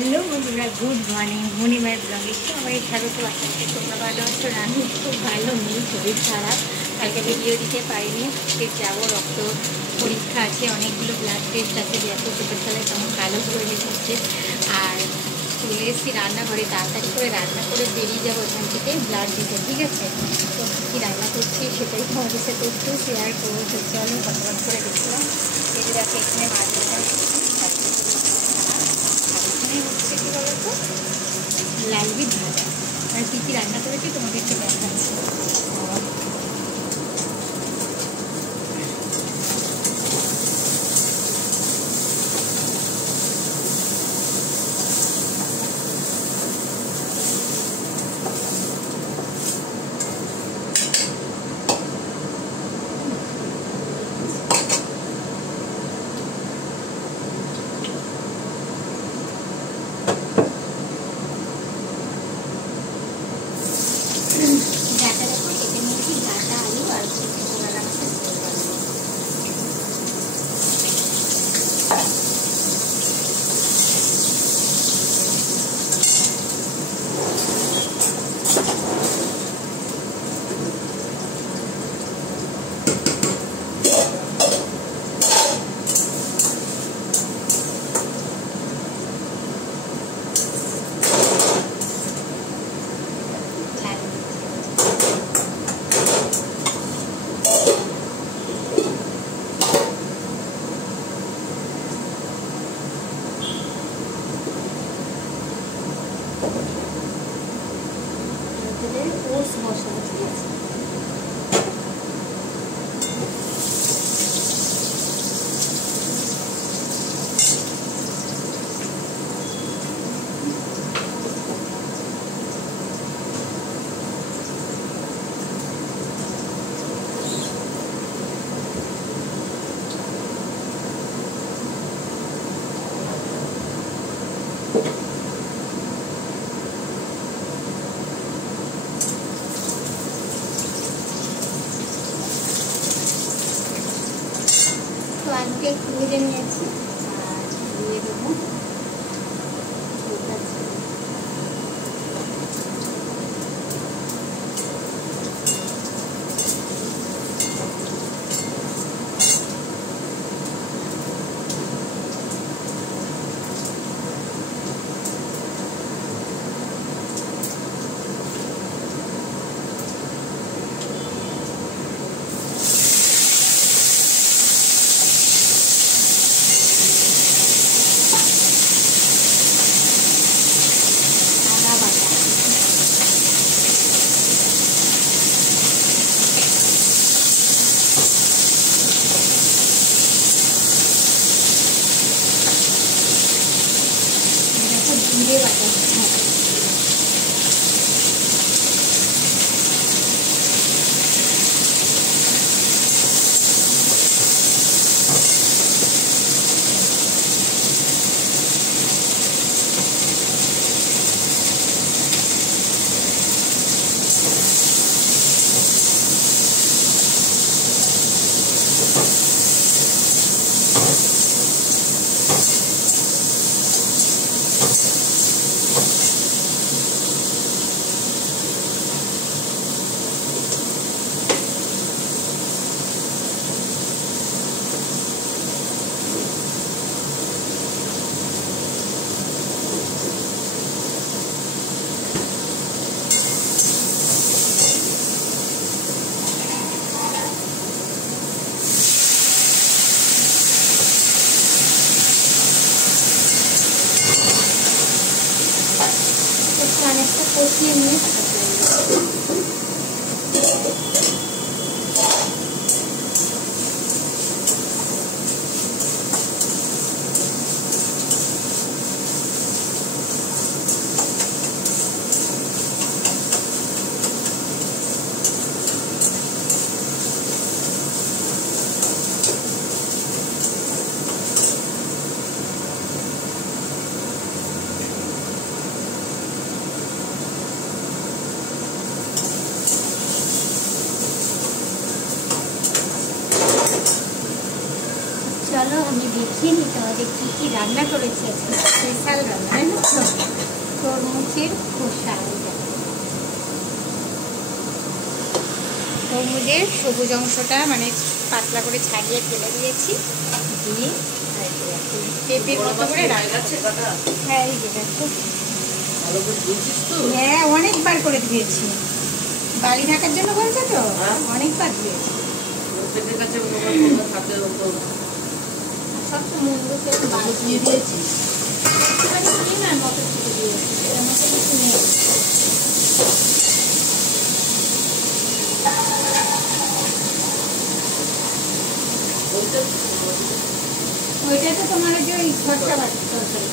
Hello বন্ধুরা, good morning. মণিমায়ের ব্লগে সবাই স্বাগত। আপনাকে তোমরা ভালো আছো? আমি খুব ভালো নেই, শরীর খারাপ। কালকে ভিডিও দিতে পারিনি। ফের যাবো, রক্ত পরীক্ষা আছে, অনেকগুলো ব্লাড টেস্ট আছে। এত চোখের তলায় কেমন কালো হয়ে হচ্ছে। আর চলে এসেছি রান্নাঘরে, তাড়াতাড়ি করে রান্না করে বেরিয়ে যাবো ওখান থেকে ব্লাড দিতে, ঠিক আছে? তো কী রান্না করছি সেটাই তোমাদের সাথে একটু শেয়ার করবো। তো চলো ফটোফট করে দেখলাম। এই যে দেখো, এখানে মাছ হচ্ছে কি বলতো, লাল বিট ভাজা। আর কী কী রান্না করেছি তোমাদেরকে দেখাচ্ছি। ডাটা দেখো, কেটে নিয়েছি ডাটা, আলু আর পোড়া রাখছি। ওটস মশলা, ঠিক আছে? তো আলুকে একটু ভেজে নিয়েছি আর দিয়ে দেবো। জিরে বাটা, অনেকটা কষিয়ে নিয়ে চলো আমি দেখিয়ে নিই তোমাদের কী কী রান্না করেছি। স্পেশাল রান্না, তাই না? তরমুজের খোসা, তরমুজের সবুজ অংশটা মানে পাতলা করে ছাড়িয়ে ফেলে দিয়েছি, দিয়ে পেঁপের মতো করে রাখছি। হ্যাঁ এই যে দেখো, হ্যাঁ অনেকবার করে ধুয়েছি, বালি ঢাকার জন্য বলছে তো, অনেকবার ধুয়েছি। সব তো মুন্ডু দিয়ে দিয়েছি না, মটরশুঁটি দিয়েছি, আমাকে কিছু নেই। ওইটা তো তোমার যে ওই ঘরটা বাড়ি তরকারি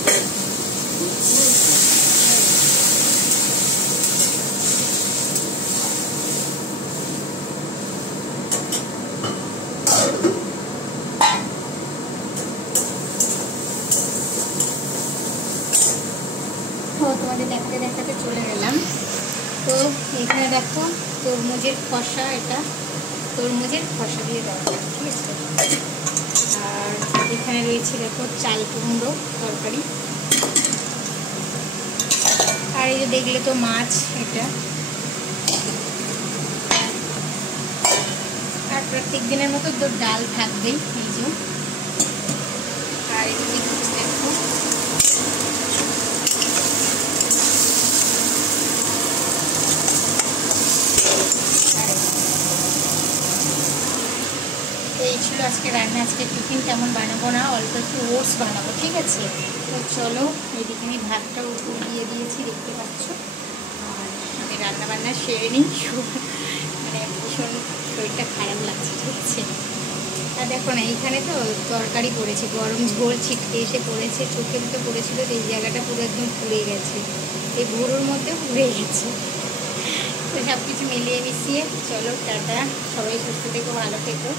তোমাদের দেখাতে দেখাতে চলে গেলাম। তো এখানে দেখো তরমুজের খোসা, এটা তরমুজের খোসা দিয়ে দেওয়া, ঠিক আছে। আর এখানে রয়েছে দেখো চাল কুমড়ো তরকারি, আর এই যে দেখলে তো মাছ, এটা। আর প্রত্যেক দিনের মতো তো ডাল থাকবেই, এই যে। আর এদিকে দেখো এই ছিল আজকে রান্না। আজকে টিফিন তেমন বানাবো না, অল্প একটু ওটস বানাবো, ঠিক আছে। তো চলো, এদিকে আমি ভাতটা উপর দিয়ে দিয়েছি, দেখতে পাচ্ছ। আর আমি রান্নাবান্না সেরে নিই, মানে ভীষণ শরীরটা খারাপ লাগছে, ঠিক আছে। আর দেখো না, এইখানে তো তরকারি পড়েছে, গরম ঝোল ছিটকে এসে পড়েছে, চোখের তো পড়েছিল, তো এই জায়গাটা পুরো একদম পুড়ে গেছে, এই ভোরের মধ্যে পুড়ে গেছে। তো সব কিছু মিলিয়ে মিশিয়ে চলো টাটা, সবাই সুস্থ থেকো, ভালো থেকো।